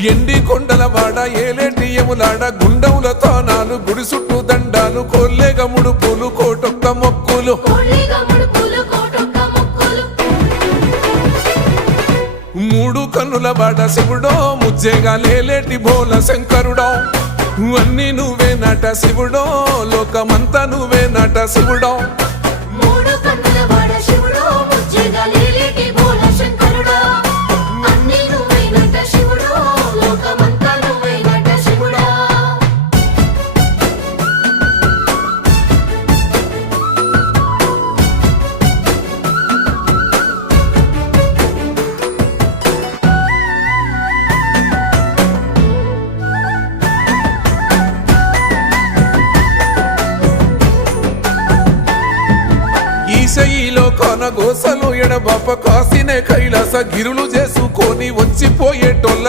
ఎండి కొండల వాడ ఏలేటి యములాడ గుండముల తానాలు గుడి చుట్టూ దండాలు కొల్లేగ ముడుపులు కోటొక్క మొక్కులు మూడు కన్నుల వాడ శివుడో ముజ్జేగా లేలేటి బోల శంకరుడో అన్ని నువ్వే నట శివుడో లోకమంతా నువ్వే నట శివుడో ఈశయిలో కొనగోసలు ఎడబాప కాసినే కైలాస గిరులు చేసుకొని వచ్చిపోయేటోళ్ళ